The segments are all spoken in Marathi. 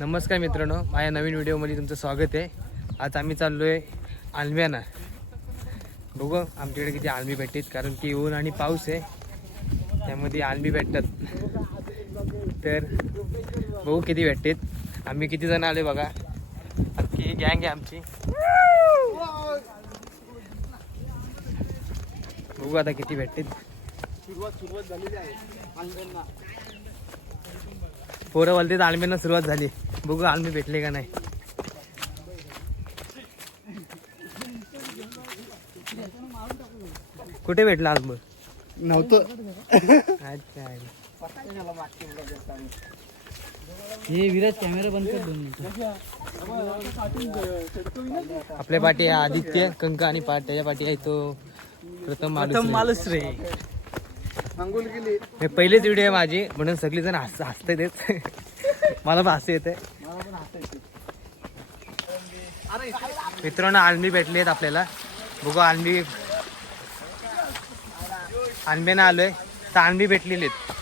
नमस्कार मित्रांनो माझ्या नवीन व्हिडिओमध्ये तुमचं स्वागत आहे. आज आम्ही चाललो आहे आलम्याना बघू आमच्याकडे किती आलमी भेटतात कारण की ऊन आणि पाऊस आहे. त्यामध्ये आलमी भेटतात. तर बघू किती भेटतात. आम्ही किती जण आले बघा. अख्खी गँग आहे आमची. बघू आता किती भेटतात सुरुवात सुरुवात झालेली आहे आंब्यांना पोरं बोलते आलमीना सुरुवात झाली. बघू आलमी भेटले का नाही. कुठे भेटला आलम नव्हतं. अच्छा. हे विराज कॅमेरा बंद कर दोन आपल्या पाठी आदित्य कंक आणि पाठ त्याच्या पाठी आहे तो प्रथम प्रथम अंघोळ केली हे पहिलेच व्हिडिओ आहे माझी म्हणून सगळी जण हस हसते देत मला पण हसू येते मला पण हसायचं मित्रांनो आलमी भेटले आहेत आपल्याला. बघू आलमी आलम्यानं आलोय. तर आलमी भेटलेली आहेत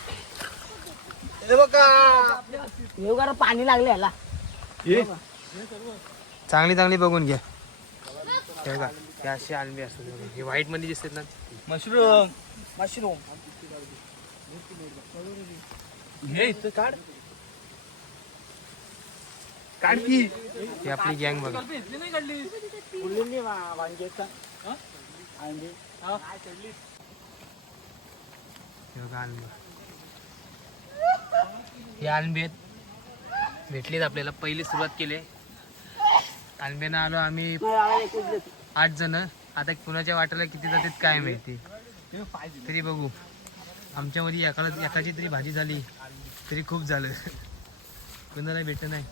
हे पाणी लागले याला. चांगली चांगली बघून घ्या. हे बघा हे अशी आलमी असतात. हे व्हाईटमध्ये दिसतात ना. मशरूम. मशरूम. हे इथं काढ. काढ की. ही आपली गँग बघा. उरलेली वांग्याचा. हे? बघा हे भेटलीत आपल्याला. पहिली सुरुवात केली. आलम्यानं आलो आम्ही आठ जण. आता कुणाच्या वाट्याला किती जातात काय माहिती. तरी बघू. आमच्यामध्ये एकाला एकाची तरी भाजी झाली तरी खूप झालं. कुणाला भेटत नाही.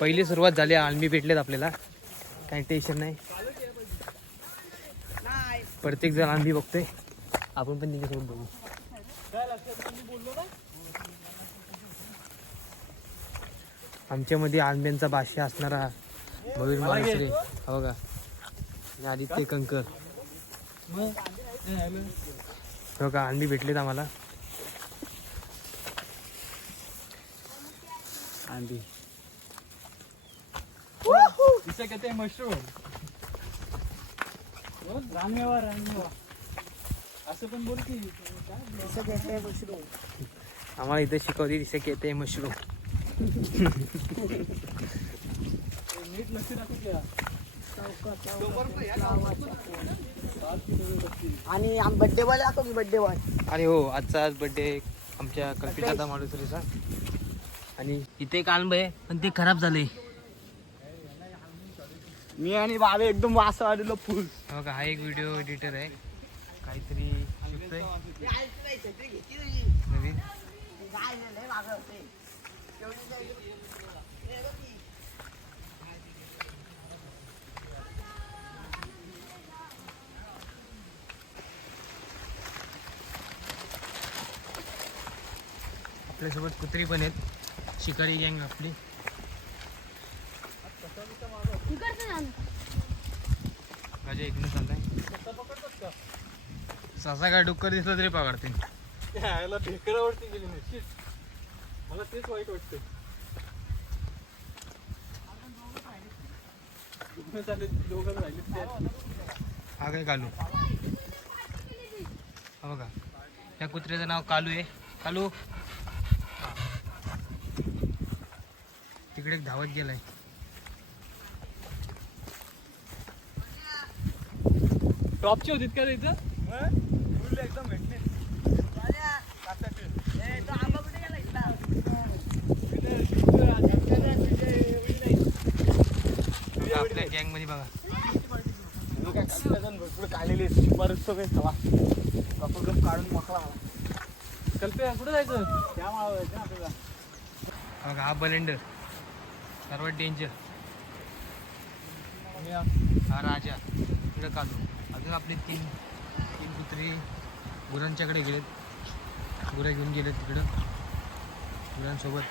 पहिली सुरुवात झाली आलमी भेटलेत आपल्याला. काही टेन्शन नाही. प्रत्येक जण आलमी बघतोय. आपण पण तिच्यासोबत बघू. आमच्यामध्ये आंब्यांचा भाष्य असणारा भवीर माणसरे हो का? आदित्य कंकर. हो का अंडी भेटलेत आम्हाला. अंडी इथं किती मशरूम? रानमेवा रानमेवा असं पण बोल की मशरूम? आम्हाला इथे शिकवते दिसे की येते मशरूम. नीट लक्ष राखू द्या. आणि बड्डे बॉय दाखव की बड्डे बॉय आणि हो आजचा आज बड्डे आमच्या कल्पिताचा माणूसरीचा आणि इथे एक आंब आहे पण ते खराब झाले. मी आणि बाबे एकदम वास आलेलो फुल हो का हा एक व्हिडिओ एडिटर आहे. काहीतरी शिकतोय. नवीन. आपल्यासोबत कुत्री पण आहेत. शिकारी गँग आपली. माझ्या इकडून चाललाय. ससा काय डुक्कर दिसलं तरी पकडते गेली नाही. मला तेच वाईट वाटतं. हा काय कालू? हा बघा. त्या कुत्र्याचं नाव कालू आहे. कालू तिकडे धावत गेलाय. टॉपचे होतीत का इथं एकदम भेटले. आपल्या गँगमध्ये बघा भरपूर काढलेले बरंच काही हवा कपूर काढून मोकळा कल्पे कुठं जायचं? त्या माळावर जायचं ना आपल्याला बघा हा बलेंडर. सर्वात डेंजर हा राजा तिकडं कालो. अजून आपले तीन तीन कुत्री गुरांच्याकडे गेलेत. गुऱ्या घेऊन गेलेत तिकडं. गुरांसोबत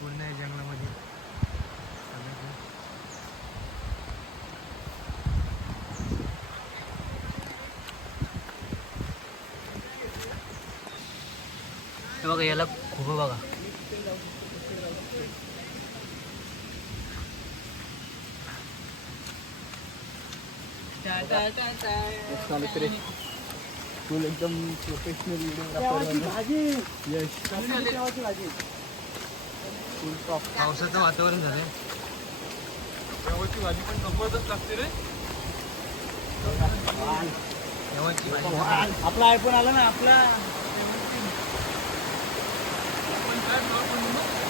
पूर्ण आहे जंगलामध्ये चाललंय ते. बघा याला खूप बघा. फुल एकदम प्रोफेशनल पावसाचं वातावरण झालंय. गव्हाची भाजी पण जबरदस्त लागते रे. आपला आयफोन आला ना आपला पण काय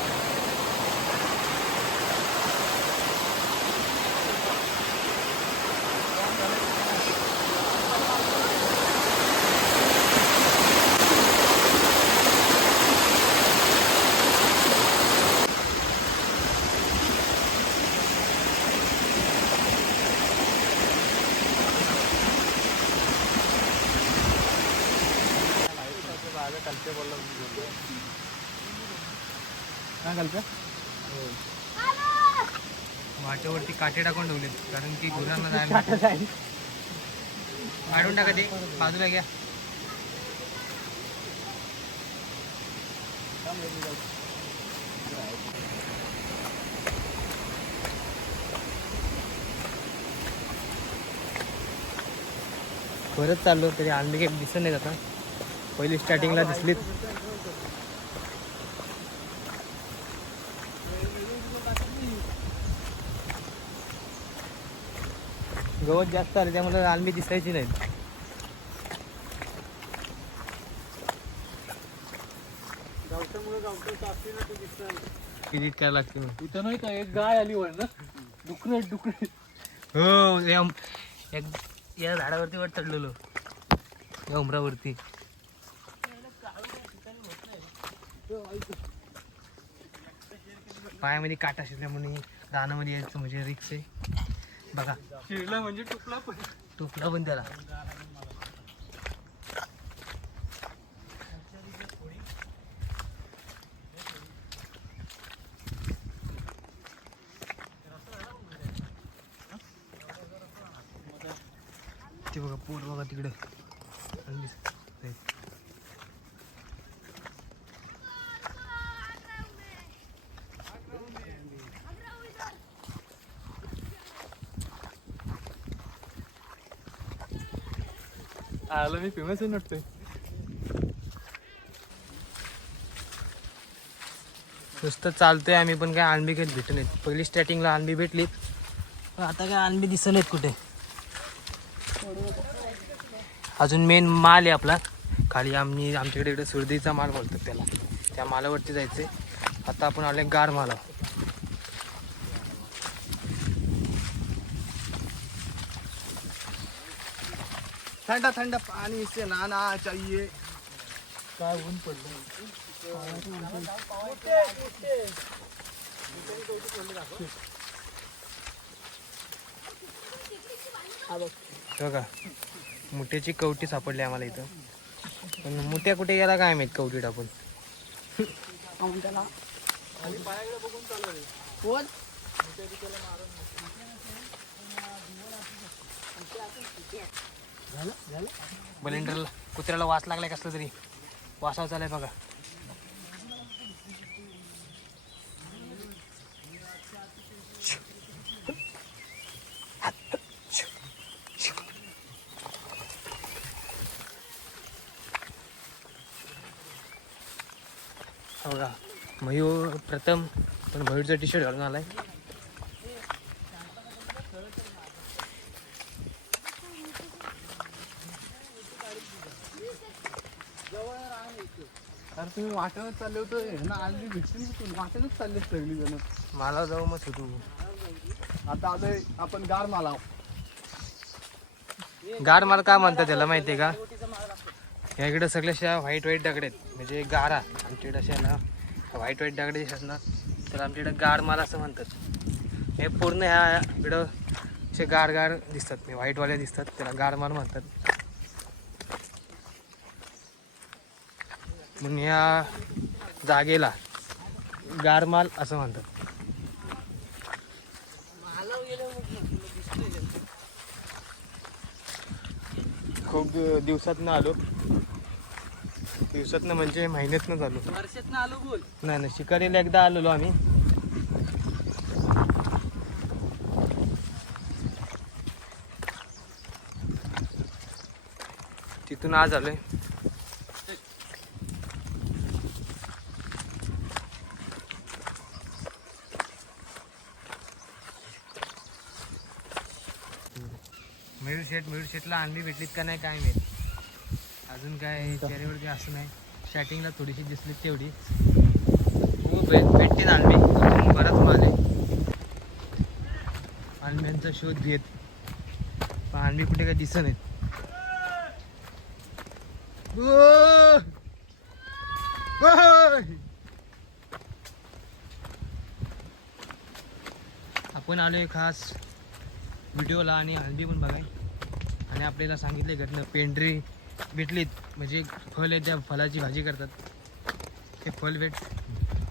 ना? घालतं? वाटेवरती काटे टाकून ठेवलेत कारण की गुरांना जायला काढून टाका ते बाजूला घ्या. परत चाललो तरी आम्ही काही दिसत नाही आता. पहिली स्टार्टिंगला दिसलीत. गवत जास्त आले त्यामुळे आलमी दिसायची नाहीत गावठामुळे गावठं साफी ना ते दिसतं किती काय लागते इथं नाही का एक गाय आली ना? डुकरे डुकरे. हो या एक- या झाडावरती वर चढलेलो. या उमरावरती पायामध्ये काट असल्यामुळे रानामध्ये यायचं म्हणजे रिक्स आहे. बघा. शिरला म्हणजे टुकला पण. तुपला पण त्याला. ते बघा पोट बघा तिकडे. आलं मी फेमस आहे नटतोय नुसतं चालतंय आम्ही पण काय आणबी काही भेटत नाहीत. पहिली स्टार्टिंगला आणबी भेटली. पण आता काय आणबी दिसत नाहीत कुठे. अजून मेन माल आहे आपला. खाली आम्ही आमच्याकडे इकडे सुर्दीचा माल बोलतात त्याला. त्या मालावरती जायचंय. आता आपण आले गार माला थंडा थंडा पानी से नाना चाहिए. काय ऊन पडलं बघा मुठ्याची कवटी सापडली आम्हाला इथं. पण मुठ्या कुठे गेला काय माहीत कवटी टाकून बलेंडरला. कुत्र्याला वास लागलाय कसलं तरी. वासाव चालाय बघा. हो का मयूर प्रथम पण मयूरचा टी शर्ट घालून आलाय. तुम्ही वाटेनच चालले होते कुठून वाटेनच चालले सगळी जण. मला जाऊ मग सुटू आता आलोय आपण गार माला गार माल का म्हणतात त्याला माहितीये का? या इकडे सगळ्या अशा व्हाईट व्हाईट दगड आहेत. म्हणजे गारा. आमच्याकडे अशा ना व्हाईट व्हाईट दगड दिसतात ना तर आमच्याकडे गार माल असं म्हणतात. हे पूर्ण ह्या इकडं असे गार गार दिसतात. व्हाईटवाले दिसतात त्याला गार माल म्हणतात. म्हणून या जागेला गारमाल असं म्हणतात. खूप दिवसात आलो. दिवसातनं म्हणजे महिन्यातनं आलो बोल. नाही नाही शिकारीला एकदा आलेलो आम्ही. तिथून आज आलोय. शेट मयूर शेटला आणली भेटलीत का नाही काय माहीत. अजून काय चेहऱ्यावरती असं नाही. स्टार्टिंगला थोडीशी दिसली तेवढी. हो भे भेटते आणली. बराच माल आहे. आणब्यांचा शोध घेत. पण आणबी कुठे काय दिसत नाहीत! आपण आलोय खास व्हिडिओला आणि हल्दी पण बघाय आणि आपल्याला सांगितले घटना पेंढरी भेटलीत. म्हणजे फल फळ आहे त्या फळाची भाजी करतात. ते फळ भेट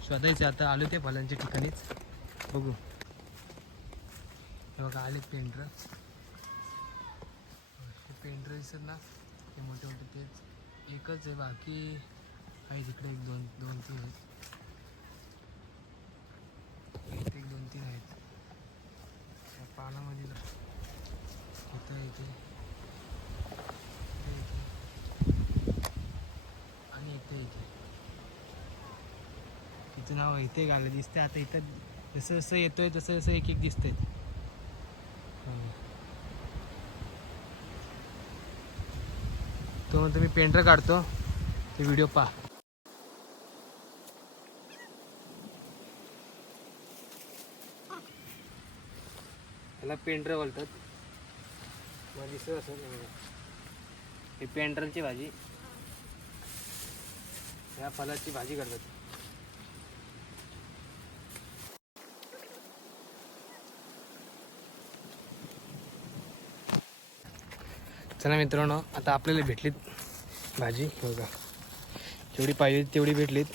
शोधायचं. आता आलो त्या फळांच्या ठिकाणीच. बघू. हे बघा आलेत पेंढरं. हे पेंढरं दिसत ना ते मोठे मोठे तेच. एकच आहे बाकी आहे तिकडे एक दोन दोन तीन आहेत. एक दोन तीन आहेत. त्या पानामध्ये इथं इथे इथे आणि इथे इथे तिचं नाव इथे घाललं दिसते आता इथं जसं जसं येतोय तसं जसं एक एक दिसतंय. तो म्हणतो मी पेंटर काढतो. ते व्हिडिओ पहा. त्याला पेंटर बोलतात. मला दिसत असं हे ही भाजी. ह्या फलाची भाजी करतात. चला मित्रांनो आता आपल्याला भेटलीत भाजी बघा. जेवढी पाहिजे तेवढी भेटलीत.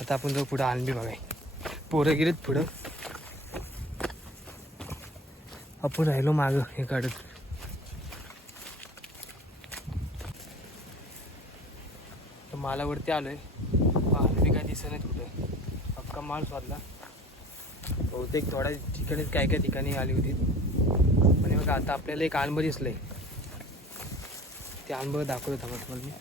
आता आपण जाऊ पुढं आणबी बघाय. पोरं गेलीत पुढं. आपण राहिलो मागं हे काढत. तर मालावरती आलोय. आणबी काय दिसत नाही कुठं. अख्खा माल स्वादला. बहुतेक थोड्या ठिकाणीच काय काय ठिकाणी आली होती. आणि बघा आता आपल्याला एक आंब दिसलंय. ते आंब दाखवतो थांबा तुम्हाला मी.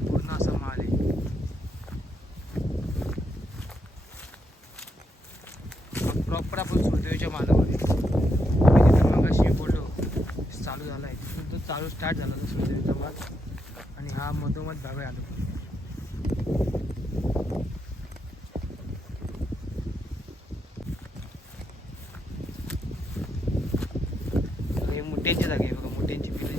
पूर्ण असा माल आहे. प्रॉपर आपण सुरदेवीच्या मालावर तिथं मग तिथं बोललो. चालू झाला आहे. तिथून तो चालू स्टार्ट झाला तो सुरदेवीचा माल. आणि हा मधोमध भाग आहे आलो हे मोठ्यांची जागा आहे बघा मोठ्यांची पिलं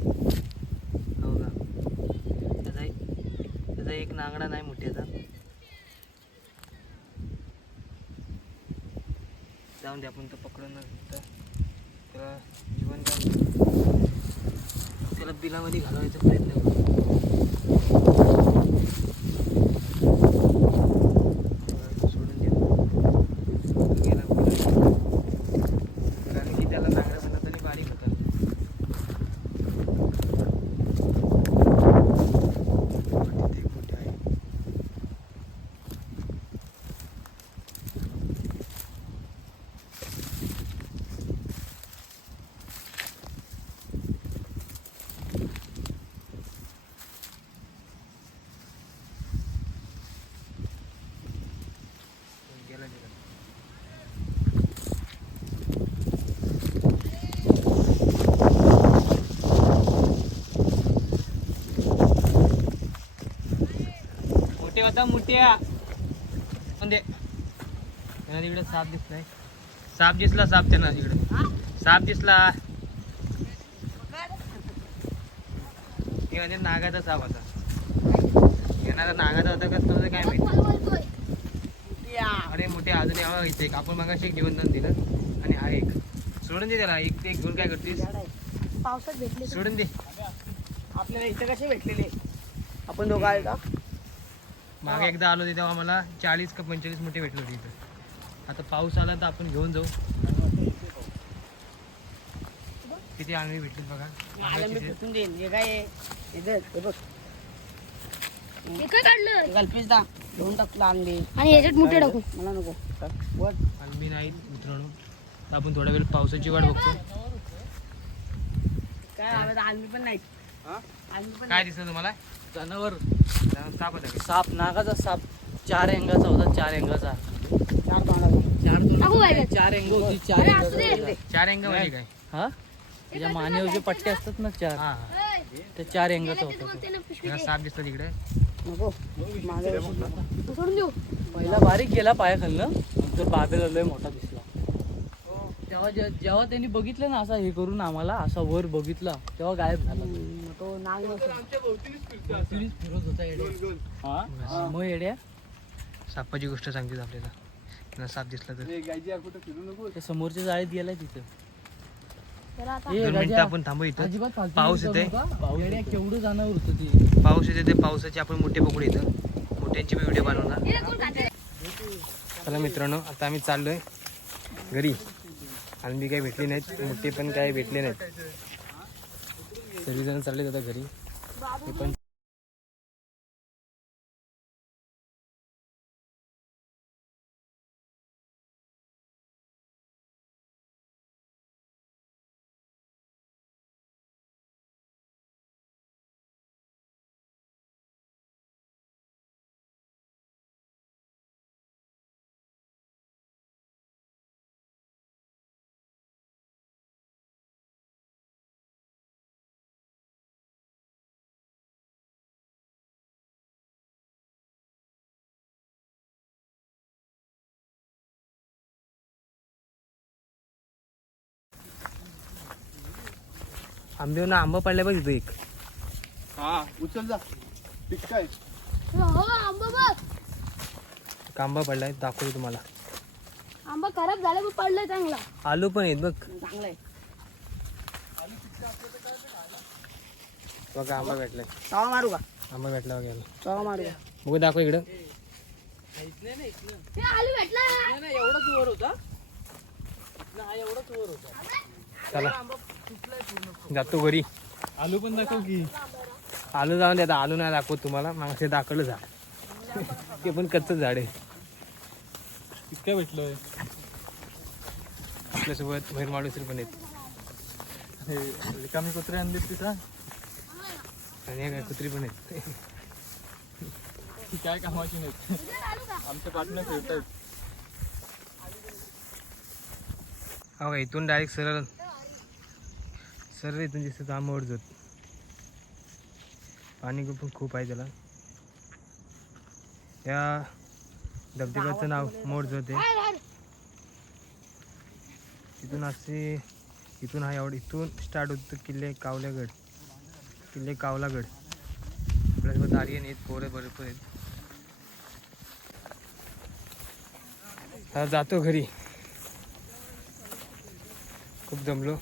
हो का? त्याचा एक त्याचा एक नांगडा नाही मोठ्याचा. जाऊन द्या आपण तो पकडून त्याला जीवन त्याला बिलामध्ये घालवायचं प्रयत्न करू सोडून देऊ तो गेला पुढे. कारण की त्याला नांगरा बनत आणि बारीक होतात तिथे एक मोठे आहे गेला गेला होता मोठ्या. दे. त्यांना तिकडे साप दिसलाय. साप दिसला साप त्यांना तिकडे. साप दिसला. म्हणजे नागाचा साप होता. येणारा नागाचा होता का तो काय माहिती? अरे मोठे अजून यावं इथे एक. आपण मगाशी एक जीवनदान दिलं. आणि हा एक. सोडून दे त्याला. एक ते एक घेऊन काय करतीस? पावसात भेटले सोडून दे. आपल्याला इथे कसे भेटलेले? आपण दोघं आहे का? मागे एकदा आलो होते तेव्हा मला चाळीस का पंचेचाळीस मोठे भेटले होते इथं. आता पाऊस आला तर आपण घेऊन जाऊ. किती आम्ही भेटली बघा. हे? हे हे हे काढलं? हे दा. घेऊन आणि ह्याच्यात मुठे टाकू. मला नको. आंबी नाहीत मित्रांनो आपण थोडा वेळ पावसाची वाट बघतो. काय आम्ही पण नाही काय दिसलं तुम्हाला? जनावर. साप होता? साप नागाचा साप. चार एंगाचा होता चार नाही. चार चार चार एंग होती चार. होता. चार एंग म्हणजे काय? हा? त्याच्या मानेवर जे पट्टे असतात ना चार. हा ते चार एंगाचा होता साप तिकडे. सोडून देऊ. पहिला बारीक गेला पायाखालनं नंतर बाबेला लय मोठा दिसला. तेव्हा जे- जेव्हा त्यांनी बघितलं ना असा हे करून आम्हाला असा वर बघितला तेव्हा गायब झाला मग येड्या सापाची गोष्ट सांगते आपल्याला. त्यांना साप दिसला तर. समोरच्या जाळीत गेलाय तिथं. दोन मिनिटं आपण थांबू इथं. पाऊस येते. केवढं जनावर होतं ते. पाऊस येते ते पावसाचे आपण मोठे पकडू इथं. मोठ्यांची मी व्हिडिओ बनवणार. चला मित्रांनो आता आम्ही चाललोय घरी. आम्ही काही भेटली नाहीत मोठे पण काही भेटले नाहीत. सगळीजण चालले जातात घरी. ते पण आंबे ना आंबा पडलाय बघ इथं एक. हा उचल जा. काय हो आंबा बघ. एक आंबा पडलाय दाखवतो तुम्हाला. आंबा खराब झाला पण पडलाय चांगला. आलू पण आहेत बघ. चांगलं आहे बघा आंबा भेटलाय. तवा मारू का? आंबा भेटला बघा तवा मारू का? बघू दाखव इकडं. हे आलू भेटला एवढाच वर होता. हा एवढाच वर होता. चला. जातो घरी. आलू पण दाखव की. आलू जाऊन द्या आलू नाही दाखवत तुम्हाला. मागचे दाखवलं झाड ते पण कच्च झाड आहे. इतकं भेटलोय. आपल्यासोबत भैर माडुसरी पण हे रिकामी कुत्रे आणली तिथं. आणि काय कुत्री पण आहेत. काय कामाची नाहीत. आमच्या पाठीनं फिरतात हो का इथून डायरेक्ट सरळ सर इथून दिसत आंबावर जात पाणी पण खूप आहे त्याला. त्या धबधब्याचं नाव मोडजोत आहे. तिथून असे इथून हा एवढं. इथून स्टार्ट होतं किल्ले कावल्यागड. किल्ले कावलागड. आपल्यासोबत आर्यन आहेत पोरं भरपूर आहेत. आता जातो घरी. खूप जमलो.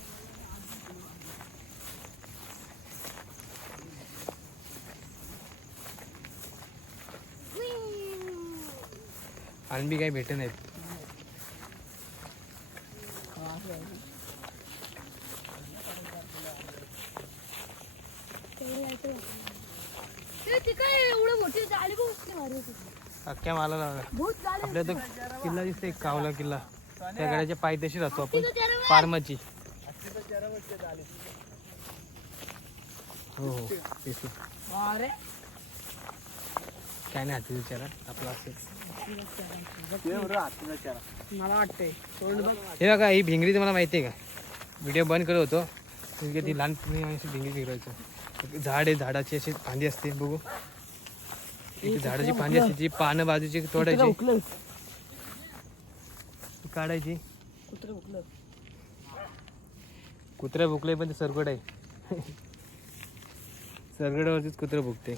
आणबी काही भेटत नाहीत. अख्ख्या मला लावला. आपल्या तो किल्ला दिसतोय कावला किल्ला. त्या गड्याच्या पायथ्याशी राहतो आपण. फार्माची हो हो. तेच. ते. काय नाही हाती विचारा. आपला असेल. मला वाटतंय. तोंड बघ. हे बघा ही भिंगरी तुम्हाला माहिती आहे का? व्हिडिओ बंद करत होतो. म्हणजे ती लहानपणी आम्ही अशी भिंगरी फिरवायचो झाड आहे झाडाची अशी फांदी असते बघू. इथे झाडाची फांदी असते जी पानं बाजूची तोडायची. ती काढायची. कुत्र उकलं कुत्रा भुकले पण ते सरगड आहे. सरगडावरतीच कुत्रं भुकते.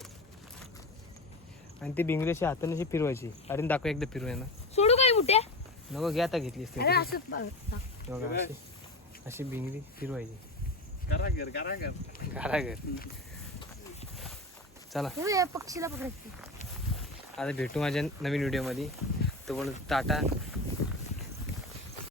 आणि ती भिंगरी अशी हाताने अशी फिरवायची. अरे दाखव एकदा फिरवाय ना. सोडू काय मोठे नको घ्या आता घेतली असते अरे असं बघ. बघा अशी अशी भिंगरी फिरवायची. करा घर करा घर कारागर. चला. हे या पक्षीला पकडायची आता भेटू माझ्या नवीन व्हिडिओमध्ये. तो टाटा